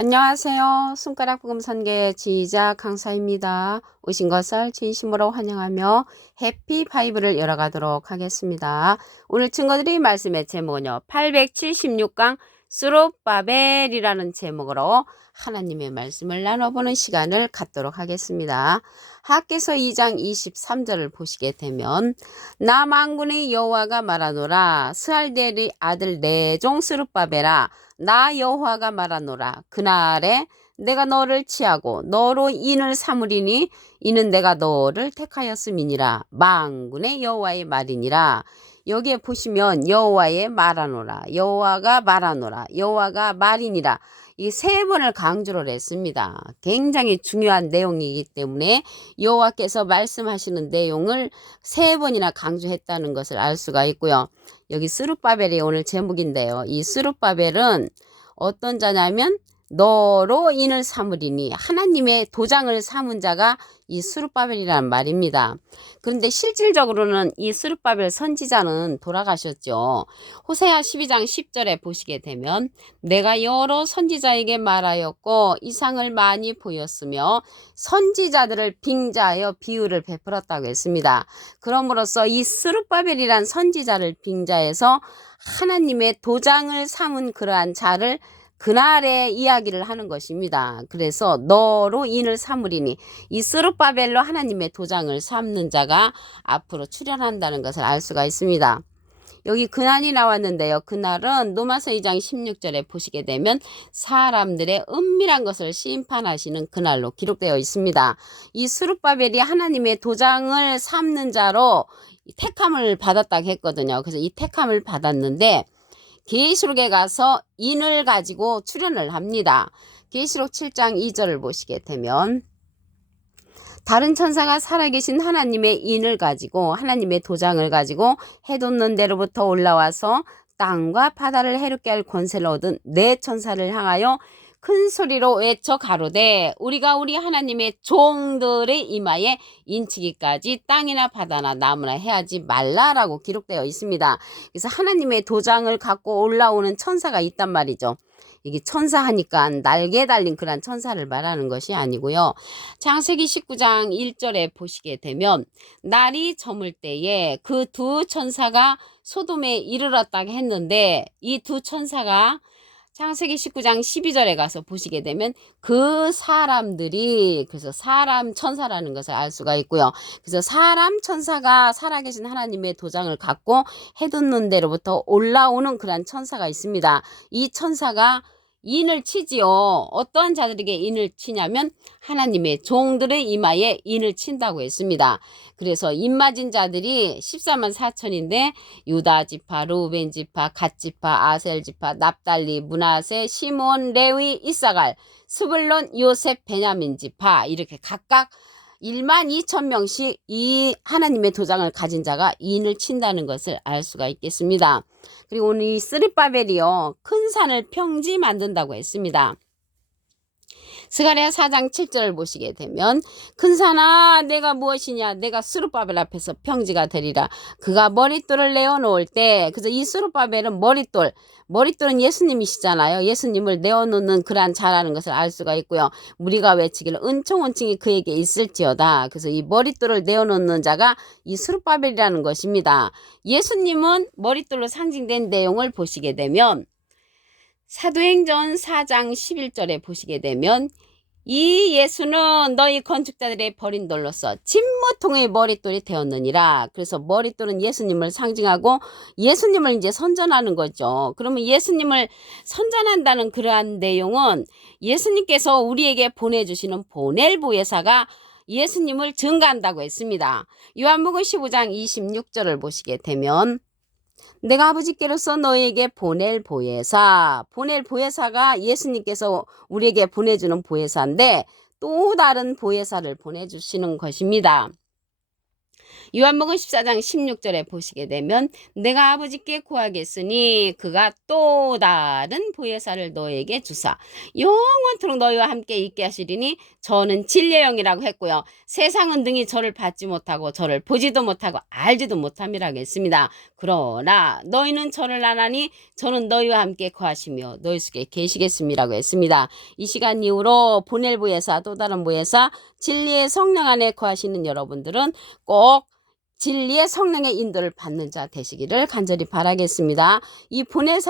안녕하세요. 손가락 부금 선계 지휘자 강사입니다. 오신 것을 진심으로 환영하며 해피 파이브를 열어가도록 하겠습니다. 오늘 증거드릴 말씀의 제목은요. 876강 스룹바벨이라는 제목으로 하나님의 말씀을 나눠보는 시간을 갖도록 하겠습니다. 학개서 2장 23절을 보시게 되면 나 만군의 여호와가 말하노라 스알델의 아들 내 종 스룹바벨아 나 여호와가 말하노라 그날에 내가 너를 취하고 너로 인을 삼으리니 이는 내가 너를 택하였음이니라 만군의 여호와의 말이니라. 여기에 보시면 여호와의 말하노라 여호와가 말하노라 여호와가 말이니라 이 세 번을 강조를 했습니다. 굉장히 중요한 내용이기 때문에 여호와께서 말씀하시는 내용을 세 번이나 강조했다는 것을 알 수가 있고요. 여기 스룹바벨이 오늘 제목인데요. 이 스룹바벨은 어떤 자냐면 너로 인을 삼으리니 하나님의 도장을 삼은 자가 이 스룹바벨이라는 말입니다. 그런데 실질적으로는 이 스룹바벨 선지자는 돌아가셨죠. 호세아 12장 10절에 보시게 되면 내가 여러 선지자에게 말하였고 이상을 많이 보였으며 선지자들을 빙자하여 비유를 베풀었다고 했습니다. 그럼으로써 이 스룹바벨이란 선지자를 빙자해서 하나님의 도장을 삼은 그러한 자를 그날의 이야기를 하는 것입니다. 그래서 너로 인을 삼으리니 이 스룹바벨로 하나님의 도장을 삼는 자가 앞으로 출현한다는 것을 알 수가 있습니다. 여기 그날이 나왔는데요. 그날은 로마서 2장 16절에 보시게 되면 사람들의 은밀한 것을 심판하시는 그날로 기록되어 있습니다. 이 스룹바벨이 하나님의 도장을 삼는 자로 택함을 받았다고 했거든요. 그래서 이 택함을 받았는데 계시록에 가서 인을 가지고 출현을 합니다. 계시록 7장 2절을 보시게 되면 다른 천사가 살아계신 하나님의 인을 가지고 하나님의 도장을 가지고 해 돋는 데로부터 올라와서 땅과 바다를 해롭게 할 권세를 얻은 네 천사를 향하여 큰 소리로 외쳐 가로되 우리가 우리 하나님의 종들의 이마에 인치기까지 땅이나 바다나 나무나 해하지 말라라고 기록되어 있습니다. 그래서 하나님의 도장을 갖고 올라오는 천사가 있단 말이죠. 이게 천사 하니까 날개 달린 그런 천사를 말하는 것이 아니고요. 창세기 19장 1절에 보시게 되면 날이 저물 때에 그 두 천사가 소돔에 이르렀다고 했는데 이 두 천사가 창세기 19장 12절에 가서 보시게 되면 그 사람들이 그래서 사람 천사라는 것을 알 수가 있고요. 그래서 사람 천사가 살아계신 하나님의 도장을 갖고 해돋는 데로부터 올라오는 그런 천사가 있습니다. 이 천사가 인을 치지요. 어떤 자들에게 인을 치냐면 하나님의 종들의 이마에 인을 친다고 했습니다. 그래서 인 맞은 자들이 14만 4천인데 유다 지파, 루벤 지파, 갓 지파, 아셀 지파, 납달리, 므낫세, 시몬, 레위, 이사갈, 스불론, 요셉, 베냐민 지파 이렇게 각각 1만 2천 명씩 이 하나님의 도장을 가진 자가 인을 친다는 것을 알 수가 있겠습니다. 그리고 오늘 이 스룹바벨이요 큰 산을 평지 만든다고 했습니다. 스가랴 4장 7절을 보시게 되면 큰 산아 내가 무엇이냐 내가 스룹바벨 앞에서 평지가 되리라 그가 머릿돌을 내어놓을 때 그래서 이 스룹바벨은 머릿돌은 예수님이시잖아요. 예수님을 내어놓는 그러한 자라는 것을 알 수가 있고요. 우리가 외치기를 은총이 그에게 있을지어다. 그래서 이 머릿돌을 내어놓는 자가 이 스룹바벨이라는 것입니다. 예수님은 머릿돌로 상징된 내용을 보시게 되면 사도행전 4장 11절에 보시게 되면 이 예수는 너희 건축자들의 버린 돌로서 진모통의 머릿돌이 되었느니라. 그래서 머릿돌은 예수님을 상징하고 예수님을 이제 선전하는 거죠. 그러면 예수님을 선전한다는 그러한 내용은 예수님께서 우리에게 보내주시는 보낼 보혜사가 예수님을 증가한다고 했습니다. 요한복음 15장 26절을 보시게 되면 내가 아버지께로서 너희에게 보낼 보혜사가 예수님께서 우리에게 보내주는 보혜사인데 또 다른 보혜사를 보내주시는 것입니다. 요한복음 14장 16절에 보시게 되면 내가 아버지께 구하겠으니 그가 또 다른 보혜사를 너에게 주사 영원토록 너희와 함께 있게 하시리니 저는 진리의 영이라고 했고요. 세상은 능히 저를 받지 못하고 저를 보지도 못하고 알지도 못함이라고 했습니다. 그러나 너희는 저를 아나니 저는 너희와 함께 거하시며 너희 속에 계시겠음이라고 했습니다. 이 시간 이후로 보낼 보혜사 또 다른 보혜사 진리의 성령 안에 거하시는 여러분들은 꼭 진리의 성령의 인도를 받는 자 되시기를 간절히 바라겠습니다. 이 보낼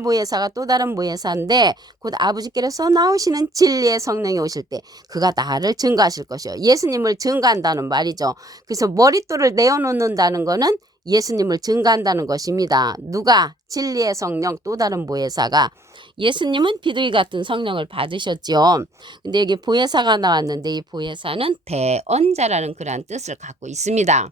보혜사가 또 다른 보혜사인데 곧 아버지께서 나오시는 진리의 성령이 오실 때 그가 나를 증거하실 것이요. 예수님을 증거한다는 말이죠. 그래서 머릿돌을 내어놓는다는 것은 예수님을 증거한다는 것입니다. 누가? 진리의 성령 또 다른 보혜사가. 예수님은 비둘기 같은 성령을 받으셨죠. 근데 여기 보혜사가 나왔는데 이 보혜사는 대언자라는 그런 뜻을 갖고 있습니다.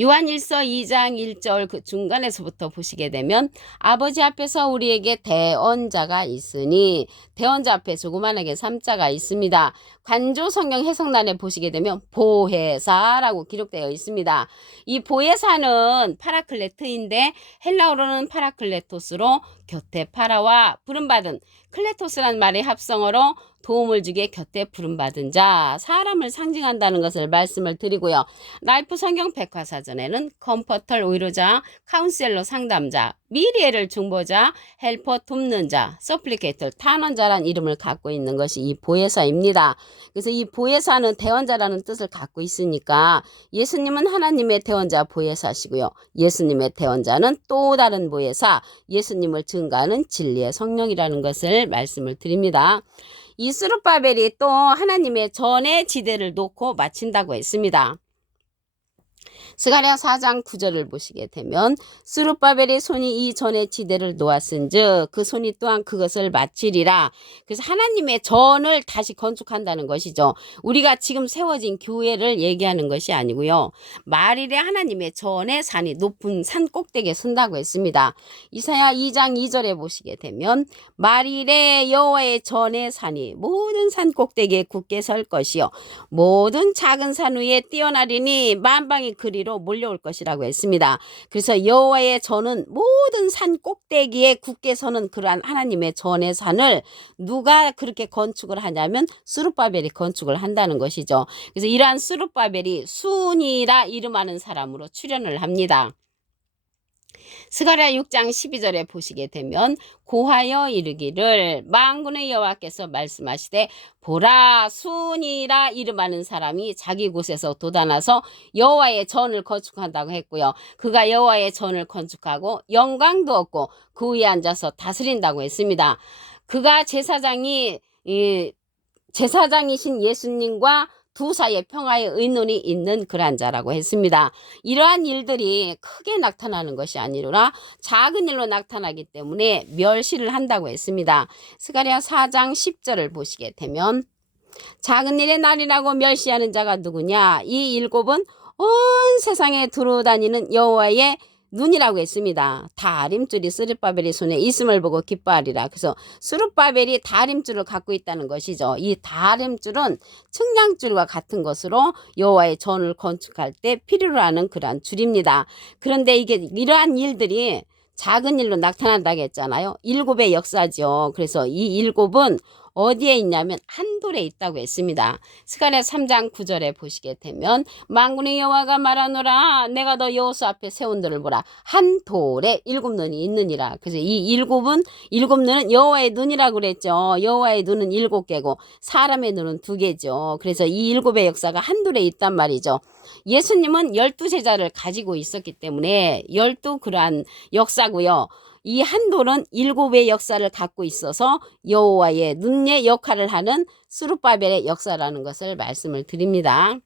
요한 1서 2장 1절 그 중간에서부터 보시게 되면 아버지 앞에서 우리에게 대언자가 있으니 대언자 앞에 조그만하게 3자가 있습니다. 관조 성경 해석란에 보시게 되면 보혜사라고 기록되어 있습니다. 이 보혜사는 파라클레트인데 헬라어로는 파라클레토스로 곁에 파라와 부름받은 클레토스란 말의 합성어로 도움을 주게 곁에 부름받은 자, 사람을 상징한다는 것을 말씀을 드리고요. 라이프 성경 백과사전에는 컴포터 위로자, 카운셀러 상담자, 미래를 중보자, 헬퍼 돕는 자, 서플리케이터 탄원자란 이름을 갖고 있는 것이 이 보혜사입니다. 그래서 이 보혜사는 대언자라는 뜻을 갖고 있으니까 예수님은 하나님의 대언자 보혜사시고요. 예수님의 대언자는 또 다른 보혜사, 예수님을 증거하는 진리의 성령이라는 것을 말씀을 드립니다. 이 스룹바벨이 또 하나님의 전의 지대를 놓고 마친다고 했습니다. 스가랴 4장 9절을 보시게 되면 스룹바벨의 손이 이 전의 지대를 놓았은즉 그 손이 또한 그것을 마치리라. 그래서 하나님의 전을 다시 건축한다는 것이죠. 우리가 지금 세워진 교회를 얘기하는 것이 아니고요. 말일에 하나님의 전의 산이 높은 산 꼭대기에 선다고 했습니다. 이사야 2장 2절에 보시게 되면 말일에 여호와의 전의 산이 모든 산 꼭대기에 굳게 설 것이요 모든 작은 산 위에 뛰어나리니 만방의 그리로 몰려올 것이라고 했습니다. 그래서 여호와의 전은 모든 산 꼭대기에 굳게 서는 그러한 하나님의 전의 산을 누가 그렇게 건축을 하냐면 스룹바벨이 건축을 한다는 것이죠. 그래서 이러한 스룹바벨이 순이라 이름하는 사람으로 출현을 합니다. 스가랴 6장 12절에 보시게 되면 고하여 이르기를 만군의 여호와께서 말씀하시되 보라 순이라 이름하는 사람이 자기 곳에서 돋아나서 여호와의 전을 건축한다고 했고요. 그가 여호와의 전을 건축하고 영광도 얻고 그 위에 앉아서 다스린다고 했습니다. 그가 제사장이신 예수님과 두 사이에 평화의 의논이 있는 그러한 자라고 했습니다. 이러한 일들이 크게 나타나는 것이 아니라 작은 일로 나타나기 때문에 멸시를 한다고 했습니다. 스가랴 4장 10절을 보시게 되면 작은 일의 날이라고 멸시하는 자가 누구냐? 이 일곱은 온 세상에 두루다니는 여호와의 눈이라고 했습니다. 다림줄이 스룹바벨의 손에 있음을 보고 기뻐하리라. 그래서 스룹바벨이 다림줄을 갖고 있다는 것이죠. 이 다림줄은 측량줄과 같은 것으로 여호와의 전을 건축할 때 필요로 하는 그러한 줄입니다. 그런데 이러한 일들이 작은 일로 나타난다고 했잖아요. 일곱의 역사죠. 그래서 이 일곱은 어디에 있냐면 한 돌에 있다고 했습니다. 스가랴 3장 9절에 보시게 되면 만군의 여호와가 말하노라 내가 너 여호수 앞에 세운 돌을 보라 한 돌에 일곱 눈이 있느니라. 그래서 이 일곱 눈은 여호와의 눈이라고 그랬죠. 여호와의 눈은 7개고 사람의 눈은 2개죠. 그래서 이 일곱의 역사가 한 돌에 있단 말이죠. 예수님은 12제자를 가지고 있었기 때문에 12 그러한 역사고요. 이 한 돌은 7의 역사를 갖고 있어서 여호와의 눈의 역할을 하는 스룹바벨의 역사라는 것을 말씀을 드립니다.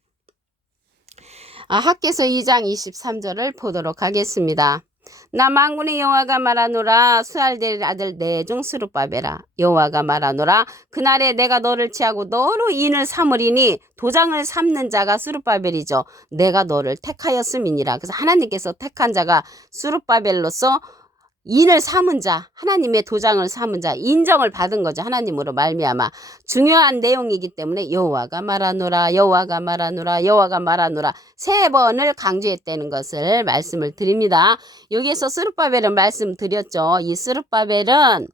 학개서 2장 23절을 보도록 하겠습니다. 나 만군의 여호와가 말하노라 스알델 아들 내중 스룹바벨아 여호와가 말하노라 그날에 내가 너를 취하고 너로 인을 삼으리니 도장을 삼는 자가 스룹바벨이죠. 내가 너를 택하였음이니라. 그래서 하나님께서 택한 자가 스룹바벨로서 인을 삼은 자, 하나님의 도장을 삼은 자, 인정을 받은 거죠. 하나님으로 말미암아. 중요한 내용이기 때문에 여호와가 말하노라, 여호와가 말하노라, 여호와가 말하노라 3번을 강조했다는 것을 말씀을 드립니다. 여기에서 스룹바벨은 말씀드렸죠. 이 스룹바벨은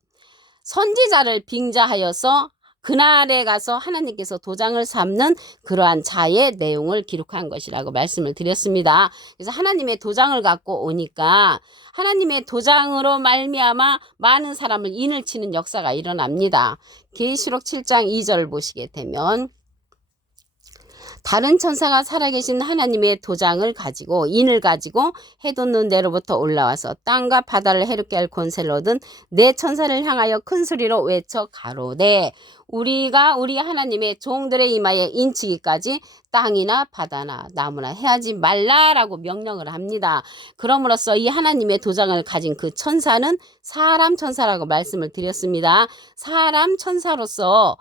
선지자를 빙자하여서 그날에 가서 하나님께서 도장을 삼는 그러한 자의 내용을 기록한 것이라고 말씀을 드렸습니다. 그래서 하나님의 도장을 갖고 오니까 하나님의 도장으로 말미암아 많은 사람을 인을 치는 역사가 일어납니다. 계시록 7장 2절 보시게 되면 다른 천사가 살아계신 하나님의 도장을 가지고 인을 가지고 해돋는 데로부터 올라와서 땅과 바다를 해롭게 할 권세를 얻은 네 천사를 향하여 큰 소리로 외쳐 가로되 우리가 우리 하나님의 종들의 이마에 인치기까지 땅이나 바다나 나무나 해하지 말라라고 명령을 합니다. 그럼으로써 이 하나님의 도장을 가진 그 천사는 사람 천사라고 말씀을 드렸습니다. 사람 천사로서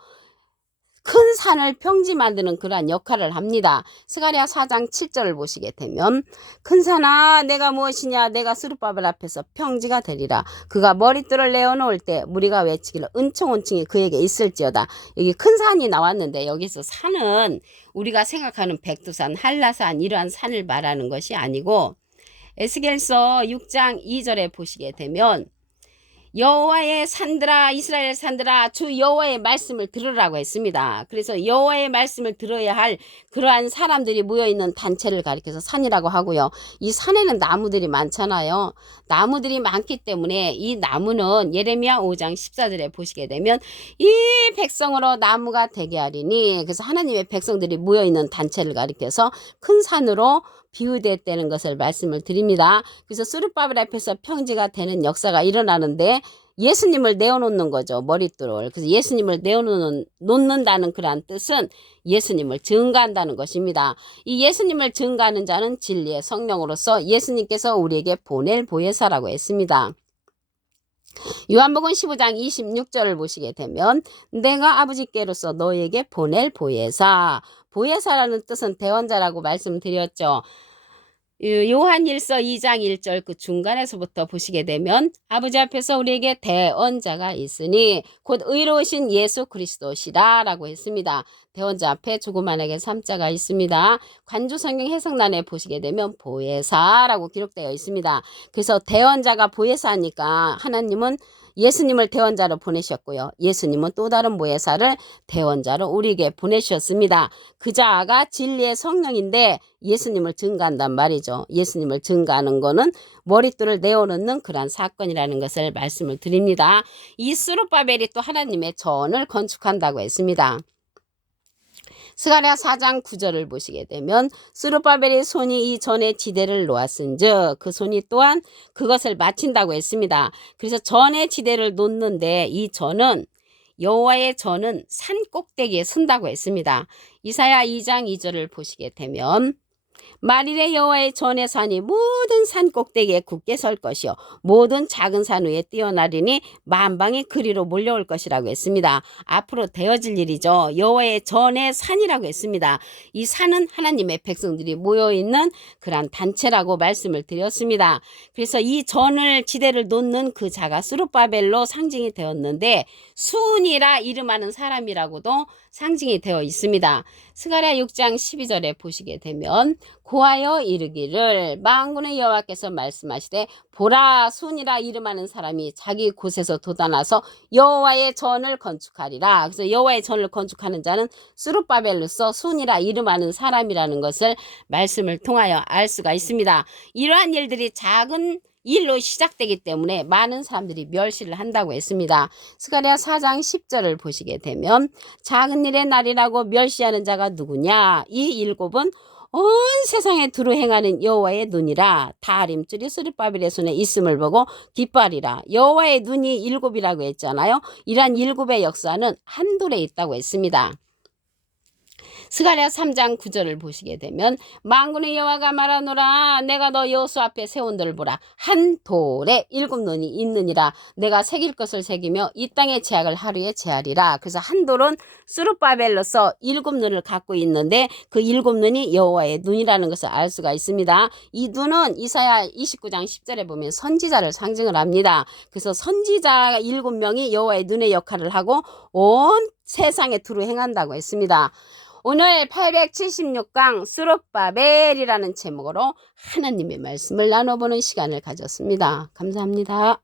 큰 산을 평지 만드는 그러한 역할을 합니다. 스가랴 4장 7절을 보시게 되면 큰 산아 내가 무엇이냐 내가 스룹바벨 앞에서 평지가 되리라. 그가 머릿돌을 내어놓을 때 무리가 외치기를 은총은총이 그에게 있을지어다. 여기 큰 산이 나왔는데 여기서 산은 우리가 생각하는 백두산, 한라산 이러한 산을 말하는 것이 아니고 에스겔서 6장 2절에 보시게 되면 여호와의 산들아 이스라엘 산들아 주 여호와의 말씀을 들으라고 했습니다. 그래서 여호와의 말씀을 들어야 할 그러한 사람들이 모여있는 단체를 가리켜서 산이라고 하고요. 이 산에는 나무들이 많잖아요. 나무들이 많기 때문에 이 나무는 예레미야 5장 14절에 보시게 되면 이 백성으로 나무가 되게 하리니 그래서 하나님의 백성들이 모여있는 단체를 가리켜서 큰 산으로 비유됐다는 것을 말씀을 드립니다. 그래서 스룹바벨 앞에서 평지가 되는 역사가 일어나는데 예수님을 내어놓는 거죠. 머릿돌을. 그래서 예수님을 내어놓는다는 그러한 뜻은 예수님을 증거한다는 것입니다. 이 예수님을 증거하는 자는 진리의 성령으로서 예수님께서 우리에게 보낼 보혜사라고 했습니다. 요한복음 15장 26절을 보시게 되면 내가 아버지께로서 너에게 보낼 보혜사, 보혜사라는 뜻은 대원자라고 말씀드렸죠. 요한일서 2장 1절 그 중간에서부터 보시게 되면 아버지 앞에서 우리에게 대언자가 있으니 곧 의로우신 예수 그리스도시라 라고 했습니다. 대언자 앞에 조그만하게 3자가 있습니다. 관조성경 해석란에 보시게 되면 보혜사라고 기록되어 있습니다. 그래서 대언자가 보혜사니까 하나님은 예수님을 대원자로 보내셨고요. 예수님은 또 다른 보혜사를 대원자로 우리에게 보내셨습니다. 그 자가 진리의 성령인데 예수님을 증거한단 말이죠. 예수님을 증거하는 거는 머릿돌을 내어놓는 그러한 사건이라는 것을 말씀을 드립니다. 이 스룹바벨이 또 하나님의 전을 건축한다고 했습니다. 스가랴 4장 9절을 보시게 되면 스룹바벨의 손이 이 전의 지대를 놓았은즉 그 손이 또한 그것을 마친다고 했습니다. 그래서 전의 지대를 놓는데 이 전은 여호와의 전은 산 꼭대기에 선다고 했습니다. 이사야 2장 2절을 보시게 되면 만일에 여호와의 전의 산이 모든 산 꼭대기에 굳게 설 것이요 모든 작은 산 위에 뛰어나리니 만방이 그리로 몰려올 것이라고 했습니다. 앞으로 되어질 일이죠. 여호와의 전의 산이라고 했습니다. 이 산은 하나님의 백성들이 모여있는 그런 단체라고 말씀을 드렸습니다. 그래서 이 전을 지대를 놓는 그 자가 스룹바벨로 상징이 되었는데 수은이라 이름하는 사람이라고도 상징이 되어 있습니다. 스가랴 6장 12절에 보시게 되면 고하여 이르기를 만군의 여호와께서 말씀하시되 보라 수은이라 이름하는 사람이 자기 곳에서 돋아나서 여호와의 전을 건축하리라. 그래서 여호와의 전을 건축하는 자는 스룹바벨로서 수은이라 이름하는 사람이라는 것을 말씀을 통하여 알 수가 있습니다. 이러한 일들이 작은 일로 시작되기 때문에 많은 사람들이 멸시를 한다고 했습니다. 스가랴 4장 10절을 보시게 되면 작은 일의 날이라고 멸시하는 자가 누구냐? 이 7은 온 세상에 두루 행하는 여호와의 눈이라 다림줄이 스룹바벨의 손에 있음을 보고 기뻐하리라. 여호와의 눈이 7이라고 했잖아요. 이러한 7의 역사는 한 돌에 있다고 했습니다. 스가랴 3장 9절을 보시게 되면 만군의 여호와가 말하노라 내가 너 여호수 앞에 세운들 보라 한 돌에 7눈이 있느니라 내가 새길 것을 새기며 이 땅의 제약을 하루에 제하리라. 그래서 한 돌은 스룹바벨로서 7눈을 갖고 있는데 그 7눈이 여호와의 눈이라는 것을 알 수가 있습니다. 이 눈은 이사야 29장 10절에 보면 선지자를 상징을 합니다. 그래서 선지자 7명이 여호와의 눈의 역할을 하고 온 세상에 두루 행한다고 했습니다. 오늘 876강 스룹바벨이라는 제목으로 하나님의 말씀을 나눠보는 시간을 가졌습니다. 감사합니다.